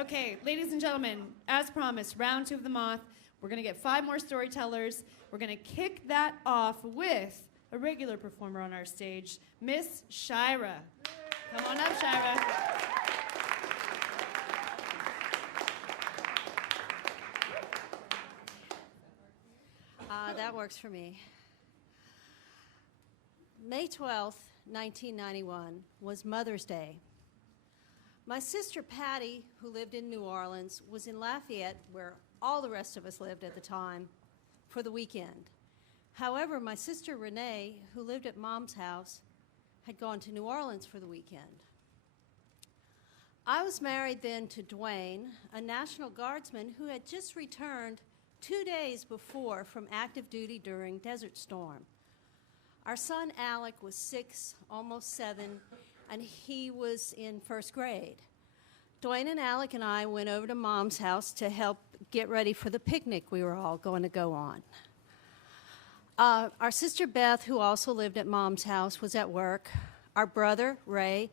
Okay, ladies and gentlemen, as promised, round 2 of the Moth. We're going to get 5 more storytellers. We're going to kick that off with a regular performer on our stage, Miss Shira. Come on up, Shira. That works for me. May 12th, 1991 was Mother's Day. My sister Patty, who lived in New Orleans, was in Lafayette, where all the rest of us lived at the time, for the weekend. However, my sister Renee, who lived at Mom's house, had gone to New Orleans for the weekend. I was married then to Dwayne, a National Guardsman who had just returned 2 days before from active duty during Desert Storm. Our son Alec was 6, almost 7, and he was in 1st grade. Dwayne and Alec and I went over to Mom's house to help get ready for the picnic we were all going to go on. Our sister Beth, who also lived at Mom's house, was at work. Our brother, Ray,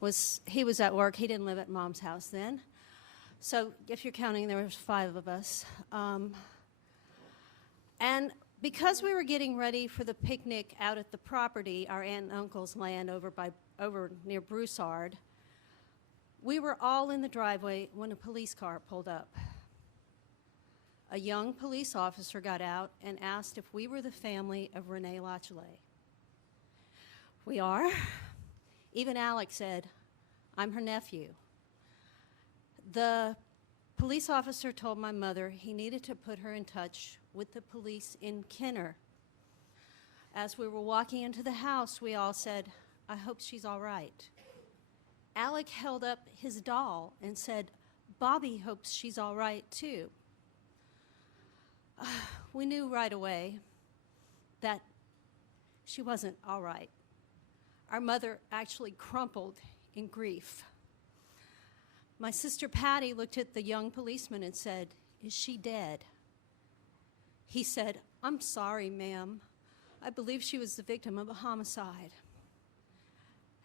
was at work. He didn't live at Mom's house then. So if you're counting, there was 5 of us. And because we were getting ready for the picnic out at the property, our aunt and uncle's land over near Broussard, we were all in the driveway when a police car pulled up. A young police officer got out and asked if we were the family of Renee Lachelet. We are. Even Alec said, "I'm her nephew." The police officer told my mother he needed to put her in touch with the police in Kenner. As we were walking into the house, we all said, "I hope she's all right." Alec held up his doll and said, "Bobby hopes she's all right too." We knew right away that she wasn't all right. Our mother actually crumpled in grief. My sister Patty looked at the young policeman and said, "Is she dead?" He said, "I'm sorry, ma'am. I believe she was the victim of a homicide."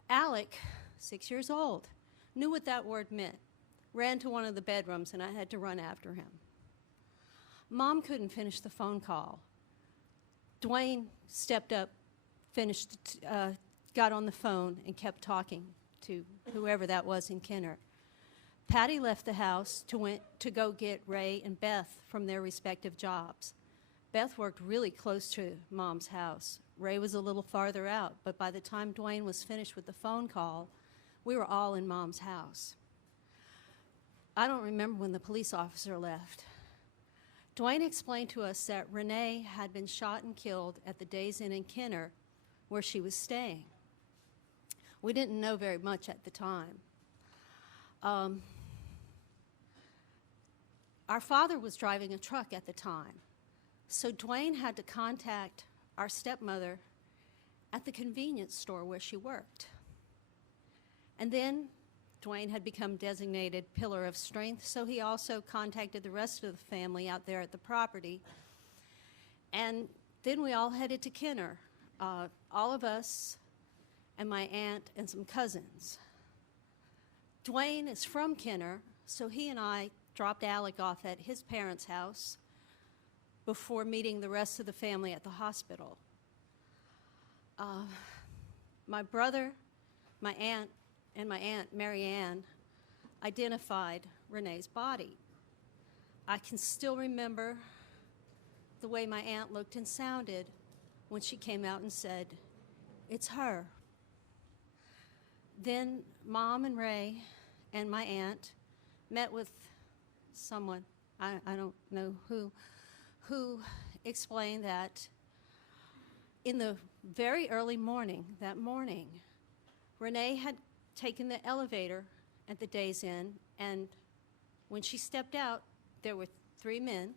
Alec, 6 years old, knew what that word meant, ran to one of the bedrooms, and I had to run after him. Mom couldn't finish the phone call. Dwayne stepped up, got on the phone, and kept talking to whoever that was in Kenner. Patty left the house to go get Ray and Beth from their respective jobs. Beth worked really close to Mom's house. Ray was a little farther out, but by the time Dwayne was finished with the phone call, we were all in Mom's house. I don't remember when the police officer left. Dwayne explained to us that Renee had been shot and killed at the Days Inn in Kenner, where she was staying. We didn't know very much at the time. Our father was driving a truck at the time, so Dwayne had to contact our stepmother at the convenience store where she worked. And then Dwayne had become designated pillar of strength, so he also contacted the rest of the family out there at the property. And then we all headed to Kenner, all of us and my aunt and some cousins. Dwayne is from Kenner, so he and I dropped Alec off at his parents' house before meeting the rest of the family at the hospital. My brother, my aunt, and my aunt, Mary Ann, identified Renee's body. I can still remember the way my aunt looked and sounded when she came out and said, "It's her." Then Mom and Ray and my aunt met with someone, I don't know who explained that in the very early morning, that morning, Renee had taken the elevator at the Days Inn, and when she stepped out, there were 3 men,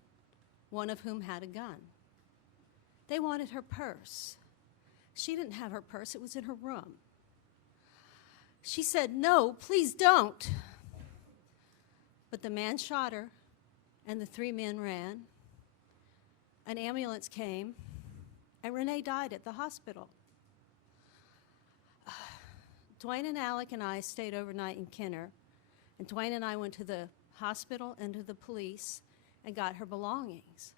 one of whom had a gun. They wanted her purse. She didn't have her purse, it was in her room. She said, "No, please don't." But the man shot her, and the 3 men ran. An ambulance came, and Renee died at the hospital. Dwayne and Alec and I stayed overnight in Kenner, And Dwayne and I went to the hospital and to the police and got her belongings.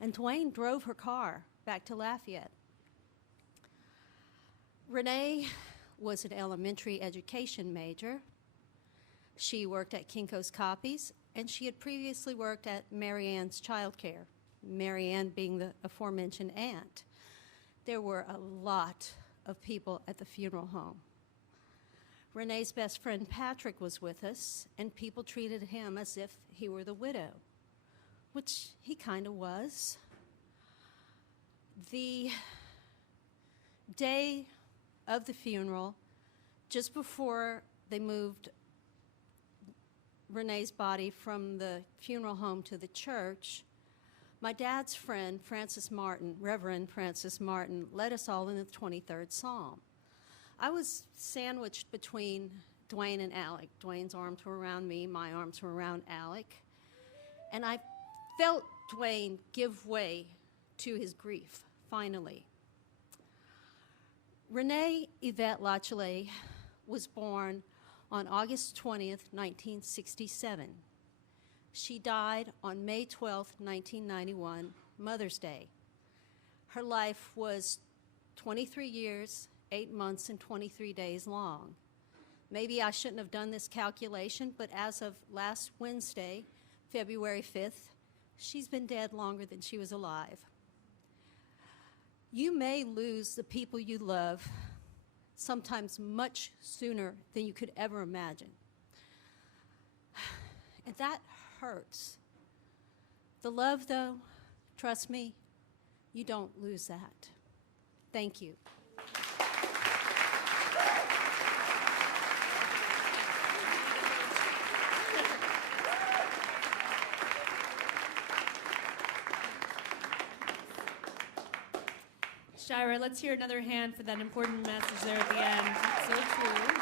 And Dwayne drove her car back to Lafayette. Renee was an elementary education major. She worked at Kinko's Copies, and she had previously worked at Mary Ann's Child Care, Mary Ann being the aforementioned aunt. There were a lot of people at the funeral home. Renee's best friend Patrick was with us, and people treated him as if he were the widow, which he kind of was. The day of the funeral, just before they moved Renee's body from the funeral home to the church, my dad's friend, Francis Martin, Reverend Francis Martin, led us all in the 23rd Psalm. I was sandwiched between Dwayne and Alec. Dwayne's arms were around me, my arms were around Alec, and I felt Dwayne give way to his grief, finally. Renee Yvette Lachelet was born on August 20th, 1967. She died on May 12th, 1991, Mother's Day. Her life was 23 years, 8 months, and 23 days long. Maybe I shouldn't have done this calculation, but as of last Wednesday, February 5th, she's been dead longer than she was alive. You may lose the people you love sometimes much sooner than you could ever imagine. And that hurts. The love, though, trust me, you don't lose that. Thank you. Shira, let's hear another hand for that important message there at the end. So true.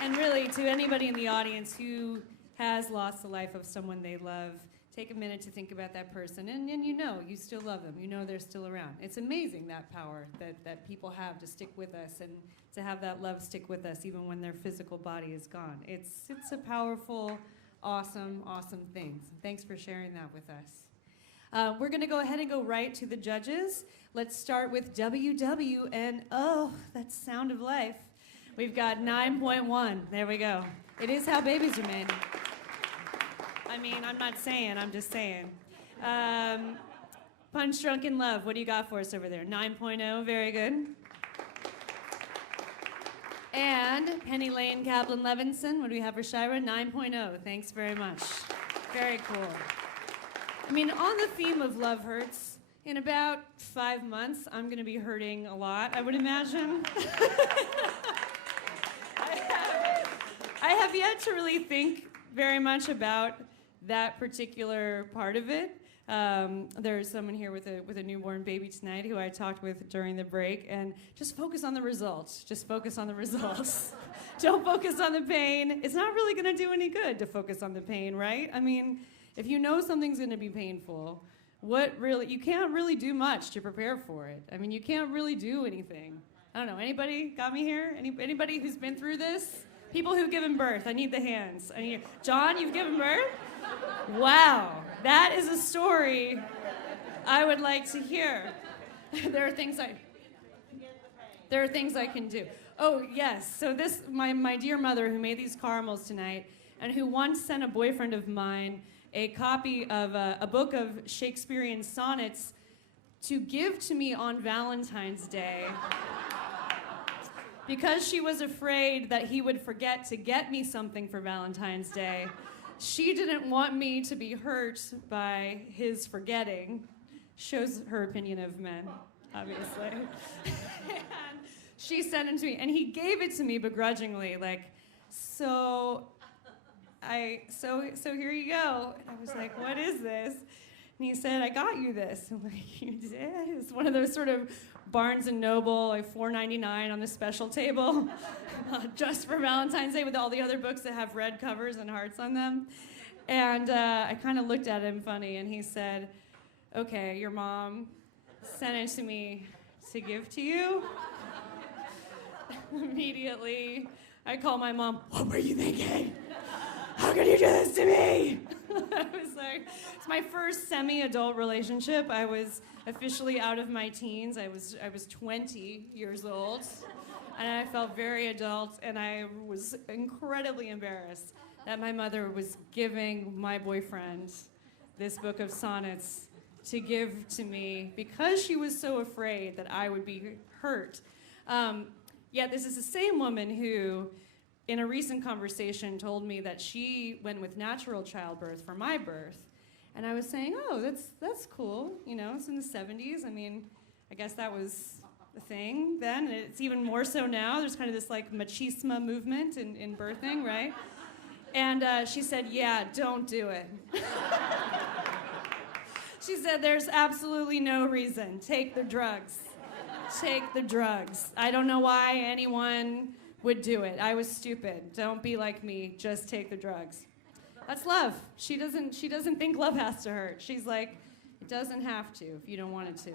And really, to anybody in the audience who has lost the life of someone they love, take a minute to think about that person. And you know, you still love them. You know they're still around. It's amazing, that power that people have to stick with us and to have that love stick with us even when their physical body is gone. It's a powerful, awesome, awesome thing. So thanks for sharing that with us. We're going to go ahead and go right to the judges. Let's start with WW and, oh, that sound of life. We've got 9.1. There we go. It is how babies are made. I mean, I'm not saying, I'm just saying. Punch Drunk in Love, what do you got for us over there? 9.0, very good. And Penny Lane Kaplan Levinson, what do we have for Shira? 9.0, thanks very much. Very cool. I mean, on the theme of love hurts, in about 5 months, I'm going to be hurting a lot, I would imagine. I have yet to really think very much about that particular part of it. There's someone here with a newborn baby tonight who I talked with during the break, and just focus on the results. Just focus on the results. Don't focus on the pain. It's not really going to do any good to focus on the pain, right? I mean, if you know something's going to be painful, you can't really do much to prepare for it. I mean, you can't really do anything. I don't know, anybody got me here? Anybody who's been through this? People who've given birth, I need the hands. John, you've given birth? Wow, that is a story I would like to hear. There are things I can do. Oh, yes, so my dear mother who made these caramels tonight and who once sent a boyfriend of mine a copy of a book of Shakespearean sonnets to give to me on Valentine's Day because she was afraid that he would forget to get me something for Valentine's Day. She didn't want me to be hurt by his forgetting. Shows her opinion of men, obviously. And she sent it to me, and he gave it to me begrudgingly, like, so here you go. And I was like, what is this? And he said, I got you this. I'm like, you did? It's one of those sort of Barnes & Noble, like $4.99 on the special table, just for Valentine's Day with all the other books that have red covers and hearts on them. And I kind of looked at him funny, and he said, okay, your mom sent it to me to give to you. Immediately, I call my mom, what were you thinking? How could you do this to me? I was like, it's my first semi-adult relationship. I was officially out of my teens. I was 20 years old, and I felt very adult, and I was incredibly embarrassed that my mother was giving my boyfriend this book of sonnets to give to me because she was so afraid that I would be hurt. Yet this is the same woman who, in a recent conversation, told me that she went with natural childbirth for my birth. And I was saying, oh, that's cool. You know, it's in the 70s. I mean, I guess that was the thing then. And it's even more so now. There's kind of this like machismo movement in birthing, right? And she said, yeah, don't do it. She said, there's absolutely no reason. Take the drugs. Take the drugs. I don't know why anyone would do it. I was stupid. Don't be like me. Just take the drugs. That's love. She doesn't think love has to hurt. She's like, it doesn't have to if you don't want it to.